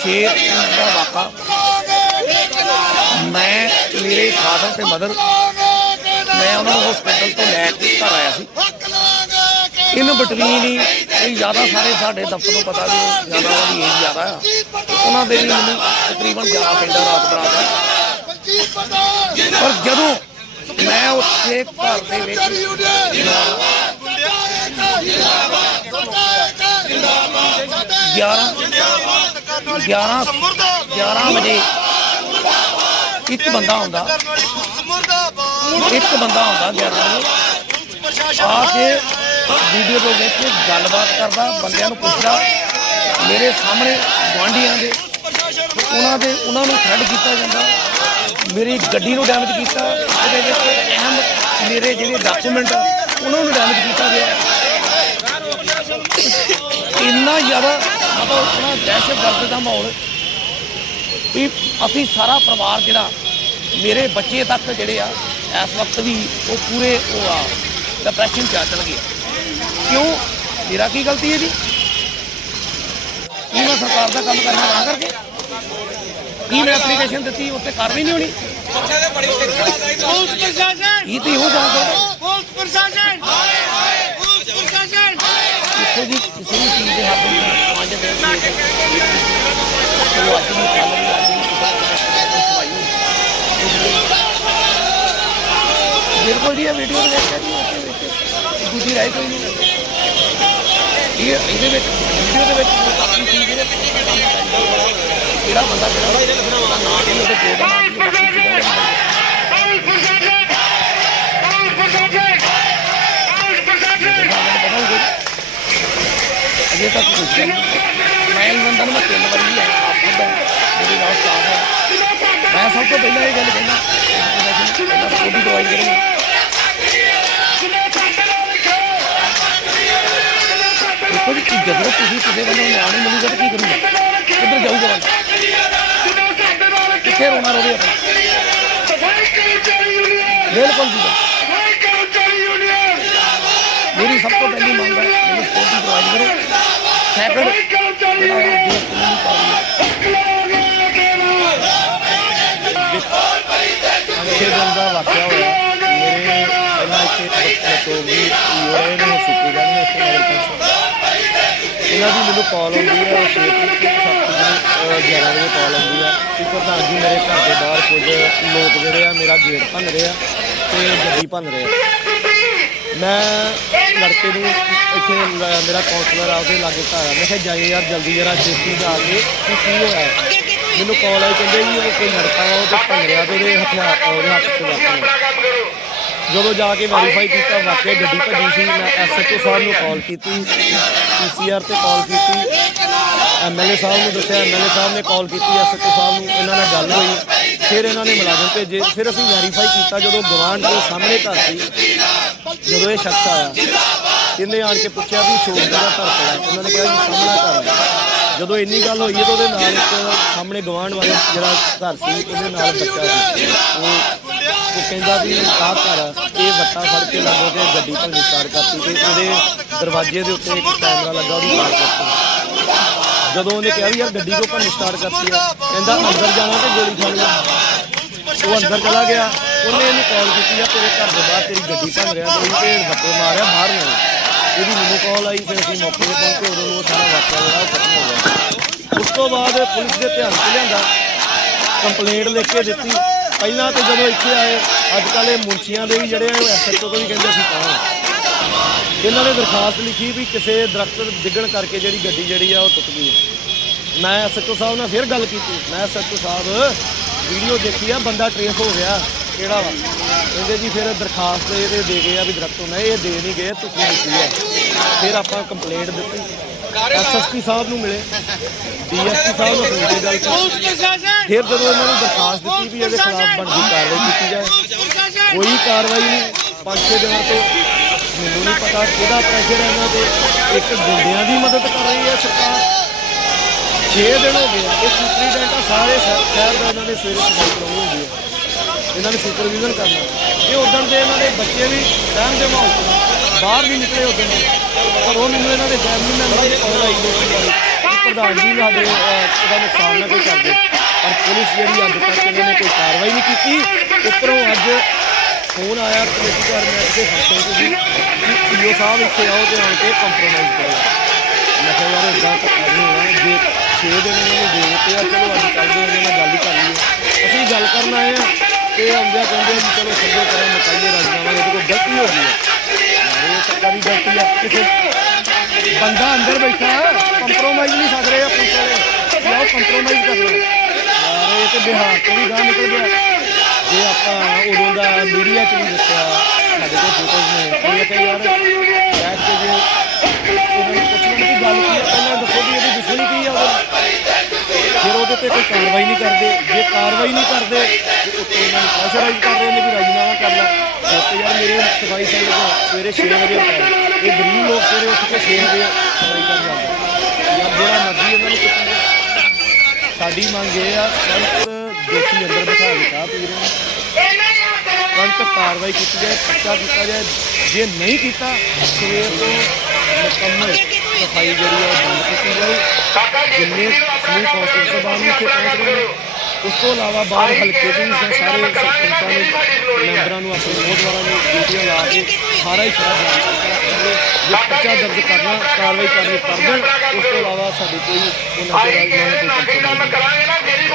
ਸ਼ੇਰ ਦਾ ਵਾਕਾ। ਮੈਂ ਮੇਰੇ ਫਾਦਰ ਤੇ ਮਦਰ ਮੈਂ ਉਹਨਾਂ ਨੂੰ ਹਸਪੀਟਲ ਤੋਂ ਲੈ ਕੇ ਘਰ ਆਇਆ ਸੀ। ਇਨ ਬਿਟਵੀਨ ਹੀ ਇਹ ਜ਼ਿਆਦਾ ਸਾਰੇ ਸਾਡੇ ਦਫ਼ਤਰ ਨੂੰ ਪਤਾ ਵੀ ਜ਼ਿਆਦਾ ਉਹਨਾਂ ਏਜ ਜ਼ਿਆਦਾ ਆ। ਉਹਨਾਂ ਦੇ ਵੀ ਮੈਨੂੰ ਤਕਰੀਬਨ ਜਾਣਾ ਪੈਂਦਾ ਰਾਤ ਬਰਾਤ ਪਰ ਜਦੋਂ ਮੈਂ ਉੱਥੇ ਘਰ ਦੇ ਵਿੱਚ 11 11 11 ਵਜੇ ਇੱਕ ਬੰਦਾ ਹੁੰਦਾ ਇੱਕ ਬੰਦਾ ਹੁੰਦਾ 11 ਵਜੇ। ਆ ਕੇ ਵੀਡੀਓ ਦੇ ਵਿੱਚ ਗੱਲਬਾਤ ਕਰਦਾ ਬੰਦਿਆਂ ਨੂੰ ਪੁੱਛਦਾ ਮੇਰੇ ਸਾਹਮਣੇ ਗੁਆਂਢੀਆਂ ਦੇ ਉਹਨਾਂ ਦੇ ਉਹਨਾਂ ਨੂੰ ਥ੍ਰੈਡ ਕੀਤਾ ਜਾਂਦਾ। ਮੇਰੀ ਗੱਡੀ ਨੂੰ ਡੈਮੇਜ ਕੀਤਾ। ਉਹਦੇ ਵਿੱਚ ਅਹਿਮ ਮੇਰੇ ਜਿਹੜੇ ਡਾਕੂਮੈਂਟ ਉਹਨਾਂ ਨੂੰ ਡੈਮੇਜ ਕੀਤਾ ਗਿਆ। ਇੰਨਾ ਜ਼ਿਆਦਾ ਮਤਲਬ ਉਹਨਾਂ ਦਹਿਸ਼ਤਗਰਦ ਦਾ ਮਾਹੌਲ ਵੀ ਅਸੀਂ ਸਾਰਾ ਪਰਿਵਾਰ ਜਿਹੜਾ ਮੇਰੇ ਬੱਚੇ ਤੱਕ ਜਿਹੜੇ ਆ ਇਸ ਵਕਤ ਵੀ ਉਹ ਪੂਰੇ ਉਹ ਆ ਡਿਪਰੈਸ਼ਨ ਚ ਆ ਚਲ ਗਏ। ਕਿਉਂ? ਮੇਰਾ ਕੀ ਗਲਤੀ ਹੈ ਜੀ? ਕੀ ਮੈਂ ਸਰਕਾਰ ਦਾ ਕੰਮ ਕਰਨਾ ਨਾ ਕਰਕੇ? ਕੀ ਮੈਂ ਐਪਲੀਕੇਸ਼ਨ ਦਿੱਤੀ ਉੱਤੇ ਕਾਰਵਾਈ ਨਹੀਂ ਹੋਣੀ? ਪੁਲਿਸ ਪ੍ਰਸ਼ਾਸਨ! ਇਹ ਤੇ ਪੁਲਿਸ ਪ੍ਰਸ਼ਾਸਨ ਪੁਲਿਸ ਪ੍ਰਸ਼ਾਸਨ! ਇੱਥੇ ਜੀ ਕਿਸੇ ਵੀ ਚੀਜ਼ ਦੇ ਹੱਥ ਵਿੱਚ ਪੰਜ ਦਿਨ ਦੀ ਅੱਜ ਨੂੰ ਕੱਲ ਵੀ ਅੱਜ ਨੂੰ ਸਵਾਈ ਬਿਲਕੁਲ ਜੀ ਇਹ ਵੀਡੀਓ ਦੇ ਵਿੱਚ ਹੈ ਜੀ ਉਹਦੇ ਵਿੱਚ ਦੂਜੀ ਰਾਈ ਕੋਈ ਨਹੀਂ। ਇਹ ਇਹਦੇ ਵਿੱਚ ਵੀਡੀਓ ਦੇ ਵਿੱਚ ਆਪਣੀ ਚੀਜ਼ ਦੇ ਵਿੱਚ ਬੰਦਾ ਕਿਹੜਾ ਇਹਦੇ ਲਿਖਣਾ ਉਹਦਾ ਨਾਮ ਕੀ ਉਹਦੇ ਪਿਓ ਦਾ ਅਜੇ ਤੱਕ ਕੁਝ ਨਹੀਂ ਮੈਂ ਇਹਨਾਂ ਦਾ ਮੈਂ ਤਿੰਨ ਵਾਰੀ ਲਿਆ ਆਪ ਖੁਦ ਹੈ ਮੇਰੀ ਨਾਲ ਸਟਾਫ ਹੈ ਮੈਂ ਸਭ ਤੋਂ ਪਹਿਲਾਂ ਇਹ ਗੱਲ ਕਹਿੰਦਾ ਪਹਿਲਾਂ ਸਕੂਟੀ ਦਵਾਈ ਕਰਾਂਗੇ ਦੇਖੋ ਜੀ ਜਦੋਂ ਤੁਸੀਂ ਕਿਸੇ ਬੰਦੇ ਨੂੰ ਮਿਲੂਗਾ ਤਾਂ ਕੀ ਕਰੂਗਾ? ਕਿੱਧਰ ਜਾਊਗਾ ਬੰਦਾ? ਕਿੱਥੇ ਰੋਣਾ ਰੋਵੇ ਆਪਣਾ? ਬਿਲਕੁਲ ਜੀ। ਮੇਰੀ ਸਭ ਤੋਂ ਪਹਿਲੀ ਮੰਗ ਹੈ, ਮੈਨੂੰ ਸਕੂਟੀ ਪ੍ਰੋਵਾਈਡ ਕਰੋ। ਸੈਕੰਡ ਜਿਹੜਾ ਹੈ ਜੋ ਕਾਨੂੰਨੀ ਕਾਰਵਾਈ ਛੇ ਦਿਨ ਦਾ ਵਾਕਿਆ ਹੋਇਆ। ਮੇਰੇ ਪਹਿਲਾਂ ਇੱਥੇ ਮਤੋਗੀ ਯੂਰੇ ਨੂੰ ਸੁੱਕੀ ਜਾਂਦੇ ਇੱਥੇ ਨਗਰ ਪੰਚਾਇਤ ਇਹਨਾਂ ਦੀ ਮੈਨੂੰ ਕਾਲ ਆਉਂਦੀ ਹੈ ਸੱਤ ਨੂੰ 11 ਵਜੇ ਕਾਲ ਆਉਂਦੀ ਹੈ। ਕਿ ਪ੍ਰਧਾਨ ਜੀ ਮੇਰੇ ਘਰ ਦੇ ਬਾਹਰ ਕੁਝ ਲੋਕ ਜਿਹੜੇ ਆ ਮੇਰਾ ਗੇਟ ਭੰਨ ਰਹੇ ਆ ਤੇ ਗੱਡੀ ਭੰਨ ਰਹੇ ਆ। ਮੈਂ ਲੜਕੇ ਨੂੰ ਇੱਥੇ ਮੇਰਾ ਕਾਉਂਸਲਰ ਆ, ਉਹਦੇ ਲਾਗੇ ਘਰ ਆ। ਮੈਂ ਕਿਹਾ, ਜਾਈਏ ਯਾਰ, ਜਲਦੀ ਜਰਾ ਛੇਤੀ ਜਾ ਕੇ, ਕਿ ਕੀ ਹੋਇਆ ਹੈ। ਮੈਨੂੰ ਕਾਲ ਆਈ, ਕਹਿੰਦੇ ਜੀ, ਉਹ ਕੋਈ ਲੜਕਾ ਵਾ ਉਹ ਤੇ ਭੰਨ ਰਿਹਾ ਤੇ ਉਹਦੇ ਹਥਿਆਰ ਉਹਦੇ ਹੱਥ ਤੇ ਵੈਪਨ ਹੈ ਜਦੋਂ ਜਾ ਕੇ ਵੈਰੀਫਾਈ ਕੀਤਾ, ਵਾਕਿਆ ਗੱਡੀ ਭੱਜੀ ਸੀ, ਮੈਂ ਐਸਐਚਓ ਸਾਹਿਬ ਨੂੰ ਕਾਲ ਕੀਤੀ ਪੀਸੀਆਰ ਤੇ ਕਾਲ ਕੀਤੀ। ਐਮਐਲਏ ਸਾਹਿਬ ਨੂੰ ਦੱਸਿਆ ਐਮਐਲਏ ਸਾਹਿਬ ਨੇ ਕਾਲ ਕੀਤੀ ਐਸਐਚਓ ਸਾਹਿਬ ਨੂੰ, ਇਹਨਾਂ ਨਾਲ ਗੱਲ ਹੋਈ। ਫਿਰ ਇਹਨਾਂ ਨੇ ਮੁਲਾਜ਼ਮ ਭੇਜੇ। ਫਿਰ ਅਸੀਂ ਵੈਰੀਫਾਈ ਕੀਤਾ, ਜਦੋਂ ਗਵਾਂਢ ਦੇ ਸਾਹਮਣੇ ਘਰ ਸੀ ਜਦੋਂ ਇਹ ਸ਼ਖਸ ਆਇਆ ਇਹਨੇ ਆਣ ਕੇ ਪੁੱਛਿਆ ਵੀ ਸ਼ੋਕ ਦਾ ਘਰ ਪਿਆ ਉਹਨਾਂ ਨੇ ਕਿਹਾ ਜੀ ਸਾਹਮਣੇ ਘਰ ਹੈ। ਜਦੋਂ ਇੰਨੀ ਗੱਲ ਹੋਈ ਹੈ ਤਾਂ ਉਹਦੇ ਨਾਲ ਇੱਕ ਸਾਹਮਣੇ ਗਵਾਂਢ ਵਾਲੇ ਜਿਹੜਾ ਘਰ ਸੀ ਉਹਦੇ ਨਾਲ ਬੱਚਾ ਸੀ। ਉਹ ਉਹ ਕਹਿੰਦਾ ਵੀ ਆਹ ਘਰ ਆ, ਇਹ ਵੱਟਾ ਫੜ ਕੇ ਲੱਗੋ ਕੇ ਗੱਡੀ ਭੰਨੀ ਸਟਾਰਟ ਕਰਤੀ ਤੇ ਉਹਦੇ ਦਰਵਾਜ਼ੇ ਦੇ ਉੱਤੇ ਇੱਕ ਕੈਮਰਾ ਲੱਗਾ ਉਹਦੀ ਪਾਰ ਕਰਤੀ ਜਦੋਂ ਉਹਨੇ ਕਿਹਾ ਵੀ ਯਾਰ ਗੱਡੀ ਕਿਉਂ ਭੰਨੀ ਸਟਾਰਟ ਕਰਤੀ ਆ ਕਹਿੰਦਾ ਅੰਦਰ ਜਾਣਾ ਤੇ ਗੋਲੀ ਖਾਣੀ ਆ ਉਹ ਅੰਦਰ ਚਲਾ ਗਿਆ। ਉਹਨੇ ਇਹਨੂੰ ਕਾਲ ਕੀਤੀ ਆ, ਤੇਰੇ ਘਰ ਦੇ ਬਾਹਰ ਤੇਰੀ ਗੱਡੀ ਭੰਨ ਰਿਹਾ ਤੇ ਉਹਨੂੰ ਧੱਕੇ ਮਾਰਿਆ, ਬਾਹਰ ਨੂੰ। ਇਹਦੀ ਮੈਨੂੰ ਕਾਲ ਆਈ, ਫਿਰ ਅਸੀਂ ਮੌਕੇ ਤੇ ਪਹੁੰਚੇ, ਉਦੋਂ ਉਹ ਸਾਰਾ ਵਾਕਿਆ ਜਿਹੜਾ ਉਹ ਖਤਮ ਹੋ ਗਿਆ। ਉਸ ਤੋਂ ਬਾਅਦ ਪੁਲਿਸ ਦੇ ਧਿਆਨ 'ਚ ਲਿਆਂਦਾ ਕੰਪਲੇਂਟ ਲਿਖ ਕੇ ਦਿੱਤੀ। ਪਹਿਲਾਂ ਤਾਂ ਜਦੋਂ ਇੱਥੇ ਆਏ ਅੱਜ ਕੱਲ੍ਹ ਇਹ ਮੁਨਸ਼ੀਆਂ ਦੇ ਵੀ ਜਿਹੜੇ ਆ, ਉਹ ਐਸਐਚਓ ਤੋਂ ਵੀ ਕਹਿੰਦੇ ਸੀ ਕਹਾਂ ਇਹਨਾਂ ਨੇ ਦਰਖਾਸਤ ਲਿਖੀ ਵੀ ਕਿਸੇ ਦਰਖਤ ਡਿੱਗਣ ਕਰਕੇ ਜਿਹੜੀ ਗੱਡੀ ਜਿਹੜੀ ਆ, ਉਹ ਟੁੱਟ ਗਈ। ਹੈ ਮੈਂ ਐਸਐਚਓ ਸਾਹਿਬ ਨਾਲ ਫਿਰ ਗੱਲ ਕੀਤੀ। ਮੈਂ ਐਸਐਚਓ ਸਾਹਿਬ, ਵੀਡੀਓ ਦੇਖੀ ਆ, ਬੰਦਾ ਟ੍ਰੇਸ ਹੋ ਗਿਆ। ਕਿਹੜਾ ਵਾ? ਕਹਿੰਦੇ ਜੀ ਫਿਰ ਦਰਖਾਸਤ ਇਹਦੇ ਦੇ ਗਏ ਆ ਵੀ ਦਰਖਤ ਹੋਣਾ ਇਹ ਦੇ ਨਹੀਂ ਗਏ, ਤੁਸੀਂ ਦਿੱਤੀ ਹੈ ਫਿਰ ਆਪਾਂ ਕੰਪਲੇਂਟ ਦਿੱਤੀ। ਐਸਐਸਪੀ ਸਾਹਿਬ ਨੂੰ ਮਿਲੇ। ਡੀਐਸਪੀ ਸਾਹਿਬ ਨੂੰ ਫੋਨ ਤੇ ਗੱਲ ਕੀਤੀ ਪੁਲਿਸ ਪ੍ਰਸ਼ਾਸਨ ਫਿਰ ਜਦੋਂ ਇਹਨਾਂ ਨੂੰ ਦਰਖਾਸਤ ਦਿੱਤੀ ਵੀ ਇਹਦੇ ਖਿਲਾਫ ਬਣਦੀ ਕਾਰਵਾਈ ਕੀਤੀ ਜਾਏ, ਕੋਈ ਕਾਰਵਾਈ ਨਹੀਂ। ਪੰਜ ਛੇ ਦਿਨਾਂ ਤੋਂ ਮੈਨੂੰ ਨਹੀਂ ਪਤਾ ਕਿਹਦਾ ਪ੍ਰੈਸ਼ਰ ਹੈ ਇਹਨਾਂ ਤੇ। ਇੱਕ ਗੁੰਡਿਆਂ ਦੀ ਮਦਦ ਕਰ ਰਹੀ ਹੈ ਸਰਕਾਰ। 6 ਦਿਨ ਹੋ ਗਏ ਆ। ਇਹ ਸੁਪਰੀਡੈਂਟ ਆ ਸਾਰੇ ਸ਼ਹਿ- ਸ਼ਹਿਰ ਦਾ ਇਹਨਾਂ ਨੇ ਸਵੇਰੇ ਸਫ਼ਾਈ ਕਰਾਉਣੀ ਹੁੰਦੀ ਹੈ। ਇਹਨਾਂ ਨੇ ਸੁਪਰਵਿਜ਼ਨ ਕਰਨਾ। ਇਹ ਉਦੋਂ ਦੇ ਇਹਨਾਂ ਦੇ ਬੱਚੇ ਵੀ ਟਾਈਮ ਦੇ ਮਾਹੌਲ ਬਾਹਰ ਵੀ ਨਿਕਲੇ ਉਦੋਂ ਦੇ। ਪਰ ਉਹ ਮੈਨੂੰ ਇਹਨਾਂ ਦੇ ਫੈਮਿਲੀ ਮੈਂਬਰ ਦੀ ਕਾਲ ਆਈ ਦੋ ਤਿੰਨ ਵਾਰੀ ਪ੍ਰਧਾਨ ਜੀ ਸਾਡੇ ਅਹ, ਨੁਕਸਾਨ ਨਾ ਕੋਈ ਕਰਦੇ। ਪਰ ਪੁਲਿਸ ਜਿਹੜੀ ਅੱਜ ਤੱਕ ਇਹਨਾਂ ਨੇ ਕੋਈ ਕਾਰਵਾਈ ਨਹੀਂ ਕੀਤੀ। ਉੱਪਰੋਂ ਅੱਜ ਫੋਨ ਆਇਆ ਕਮੇਟੀ ਘਰ ਮੈਂ ਦੇ ਫੰਕਸ਼ਨ ਤੋਂ ਜੀ ਪੀਓ ਸਾਹਿਬ ਇੱਥੇ ਆਓ ਤੇ ਆਣ ਕੇ ਕੰਪਰੋਮਾਈਜ਼ ਕਰੋ। ਮੈਂ ਕਿਹਾ ਯਾਰ ਇਦਾਂ ਤਾਂ ਨਹੀਂ ਹੋਣਾ ਜੇ 6 ਦਿਨ ਇਹਨਾਂ ਨੂੰ ਦੇ ਦਿੱਤੇ ਆ ਚਲੋ ਅੱਜ ਕੱਲ੍ਹ ਦੇ ਇਹਨਾਂ ਨਾਲ ਗੱਲ ਹੀ ਕਰ ਲਈਏ। ਅਸੀਂ ਗੱਲ ਕਰਨ ਆਏ ਤੇ ਆਉਂਦਿਆਂ ਕਹਿੰਦੇ ਵੀ ਚਲੋ ਸੱਜੋ ਕਰਾਂ ਮਕਾਈਏ ਰਾਜਨਾਮਾ ਇਹਦੇ ਕੋਲ ਗਲਤੀ ਹੋ ਗਈ ਹੈ। ਇਹ ਤਾਂ ਕਾਦੀ ਗਲਤੀ ਆ ਕਿਸੇ ਬੰਦਾ ਅੰਦਰ ਬੈਠਾ ਕੰਪਰੋਮਾਈਜ਼ ਨਹੀਂ ਸਕ ਰਹੇ ਪੁਲਿਸ ਵਾਲੇ। ਲਓ ਕੰਪਰੋਮਾਈਜ਼ ਕਰ ਲਓ। ਯਾਰ ਇਹ ਤੇ ਬਿਹਾਰ ਤੋਂ ਵੀ ਗਾਹ ਨਿਕਲ ਗਿਆ। ਜੇ ਆਪਾਂ ਉਦੋਂ ਦਾ ਮੀਡੀਆ 'ਚ ਵੀ ਦੱਸਿਆ ਸਾਡੇ ਕੋਲ ਫੋਟੋਜ਼ ਨੇ ਕੋਈ ਕਿ ਯਾਰ ਬੈਠ ਕੇ ਜੇ ਉਹਨਾਂ ਨੂੰ ਪੁੱਛਣ ਦੀ ਗੱਲ ਕੀ ਪਹਿਲਾਂ ਉਹਦੇ ਤੇ ਕੋਈ ਕਾਰਵਾਈ ਨਹੀਂ ਕਰਦੇ। ਜੇ ਕਾਰਵਾਈ ਨਹੀਂ ਕਰਦੇ, ਤੇ ਉੱਤੇ ਇਹਨਾਂ ਨੂੰ ਪ੍ਰੈਸ਼ਰਾਈਜ਼ ਕਰ ਰਹੇ ਨੇ ਵੀ ਰਾਜੀਨਾਮਾ ਕਰ ਲੈ। ਤੇ ਯਾਰ, ਮੇਰੇ ਸਫ਼ਾਈ ਸਿੰਘ ਕੋਲ ਸਵੇਰੇ 6 ਵਜੇ ਉੱਠਿਆ ਇਹ ਗਰੀਬ ਲੋਕ ਸਵੇਰੇ ਉੱਠ ਕੇ 6 ਵਜੇ ਸਫ਼ਾਈ ਕਰ ਜਾਂਦੇ ਯਾਰ, ਜਿਹੜਾ ਮਰਜ਼ੀ ਇਹਨਾਂ ਨੂੰ ਕੁੱਟੂਗਾ ਸਾਡੀ ਮੰਗ ਇਹ ਆ ਸੰਤ ਦੋਸ਼ੀ ਅੰਦਰ ਬਿਠਾ ਕੇ ਚਾਹ ਪੀ ਰਹੇ ਕਾਰਵਾਈ ਕੀਤੀ ਜਾਏ ਪਰਚਾ ਕੀਤਾ ਜਾਏ। ਜੇ ਨਹੀਂ ਕੀਤਾ, ਸਵੇਰ ਤੋਂ ਮੁਕੰਮਲ ਸਫ਼ਾਈ ਜਿਹੜੀ ਆ ਉਹ ਬੰਦ ਕੀਤੀ ਜਾਏ ਜਿੰਨੇ ਸਮੂਹ ਕੌਂਸਲ ਸਭਾ ਨੂੰ ਇੱਥੇ ਪਹੁੰਚ ਰਹੇ ਨੇ, ਉਸ ਤੋਂ ਇਲਾਵਾ ਬਾਹਰ ਹਲਕੇ ਦੇ ਸਾਰੇ ਸਰਪੰਚਾਂ ਨੇ ਮੈਂਬਰਾਂ ਨੂੰ ਆਪਣੇ ਮੋਹਦਵਾਰਾਂ ਨੂੰ ਡਿਊਟੀਆਂ ਲਾ ਕੇ ਸਾਰਾ ਹੀ ਖੜਾ ਜਾਣ ਜੇ ਪਰਚਾ ਦਰਜ ਕਰਨਾ ਕਾਰਵਾਈ ਕਰਨੀ ਕਰ ਦੇਣ ਉਸ ਤੋਂ ਇਲਾਵਾ ਸਾਡੀ ਕੋਈ ਉਹਨਾਂ ਦੇ ਨਾਲ ਕੋਈ ਕੰਪਰੋਮਾਈਜ਼ ਨਹੀਂ